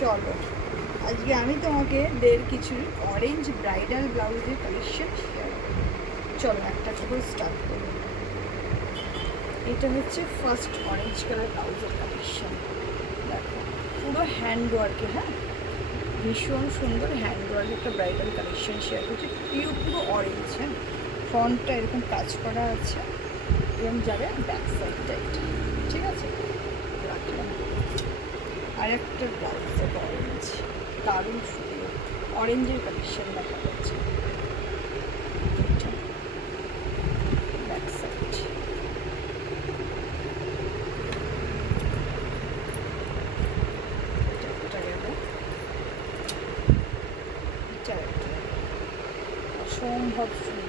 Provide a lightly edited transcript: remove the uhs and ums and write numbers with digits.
চলো আজকে আমি তোমাকে কিছু অরেঞ্জ ব্রাইডাল ব্লাউজের কালেকশন শেয়ার করবো। চলো একটা করে স্টার্ট করবো। এটা হচ্ছে ফার্স্ট অরেঞ্জ কালার ব্লাউজের কালেকশন। দেখো পুরো হ্যান্ড ওয়ার্কে, হ্যাঁ ভীষণ সুন্দর হ্যান্ড ওয়ার্ক একটা ব্রাইডাল কালেকশন শেয়ার করছি। পুরো অরেঞ্জ, হ্যাঁ ফ্রন্টটা এরকম কাজ করা আছে এবং যাবে ব্যাক সাইডটা এটা, ঠিক আছে রাখলাম। আর একটা ব্লাউজ অরেঞ্জ, দারুণ সুন্দর অরেঞ্জের কালেকশন দেখা যাচ্ছে। ব্যাক সাইড অসম্ভব সুন্দর